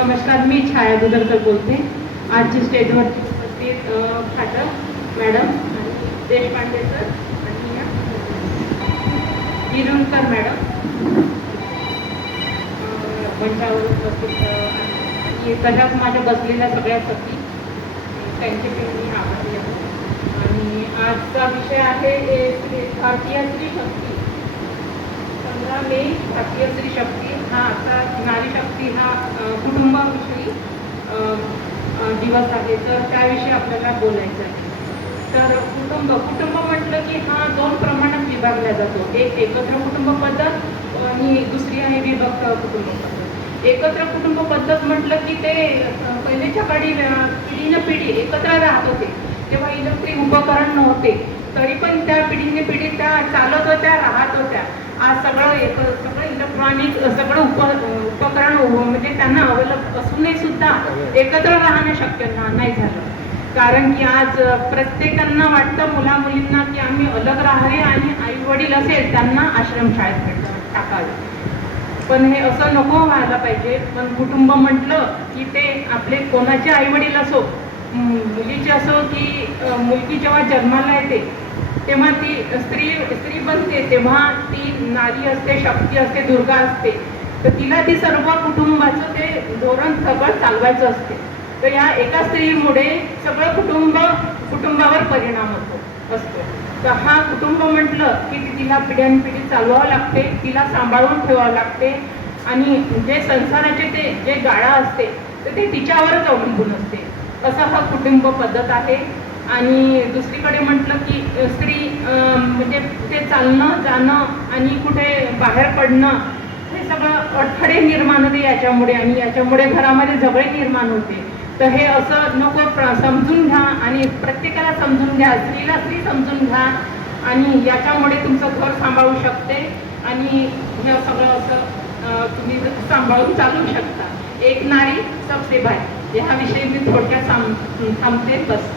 नमस्कार, मी छाया दुधरकर बोलते. आजची स्टेजवरती उपस्थित फाटक मॅडम आणि देशपांडे सर आणि विरुणकर मॅडम मंचावर उपस्थित आणि सगळ्यात माझ्या बसलेल्या सगळ्या सखी त्यांचे मी आभारी आहे. आणि आजचा विषय आहे भारतीय स्त्री शक्ती. 15 मे भारतीय स्त्री शक्ती हा आता नारी शक्ती हा कुटुंबाविषयी दिवस आहे. तर त्याविषयी आपल्याला बोलायचं आहे. तर कुटुंब म्हटलं की हा 2 प्रमाणात विभागला जातो. एक एकत्र कुटुंब पद्धत आणि दुसरी आहे विभक्त कुटुंब पद्धत. एकत्र कुटुंब पद्धत म्हटलं की ते पहिल्याच्या काळी पिढीनं पिढी एकत्र राहत होते. तेव्हा इलेक्ट्रिक उपकरण नव्हते, तरी पण त्या पिढीने पिढी त्या चालत होत्या, राहत होत्या. आज सगळं इलेक्ट्रॉनिक सगळं उपकरण म्हणजे त्यांना अवेलेबल असूनही सुद्धा एकत्र राहणं शक्य नाही झालं. कारण की आज प्रत्येकांना वाटतं मुला मुलींना की आम्ही अलग राहावे आणि आई वडील असेल त्यांना आश्रमशाळेत टाकावे. पण हे असं नको व्हायला पाहिजे. पण कुटुंब म्हटलं की ते आपले कोणाचे आई वडील असो, मुलीचे असो की मुलगी जेव्हा जन्माला येते तेव्हा ती स्त्री बनते, तेव्हा ती नारी असते, शक्ती असते, दुर्गा असते. तर तिला ती सर्व कुटुंबाचं ते धोरण सगळं चालवायचं असते. तर या एका स्त्रीमुळे सगळं कुटुंबावर परिणाम असतो. तर हा कुटुंब म्हटलं की तिला पिढ्यानपिढी चालवावं लागते, तिला सांभाळून ठेवावं लागते. आणि जे संसाराचे जे गाळा असते तर ते तिच्यावरच अवलंबून असते. असा हा कुटुंब पद्धत आहे. आणि दुसरीकडे म्हटलं की स्त्री म्हणजे ते चालणं जाणं आणि कुठे बाहेर पडणं हे सगळं अडथळे निर्माण होते याच्यामुळे. आणि याच्यामुळे घरामध्ये झगडे निर्माण होते. तर हे असं नको, समजून घ्या आणि प्रत्येकाला समजून घ्या, स्त्रीला स्त्री समजून घ्या आणि याच्यामुळे तुमचं घर सांभाळू शकते आणि हे सगळं असं तुम्ही सांभाळून चालू शकता. एक नारी सबसे भारी ह्या विषयी मी थोडक्यात थांबते. बस.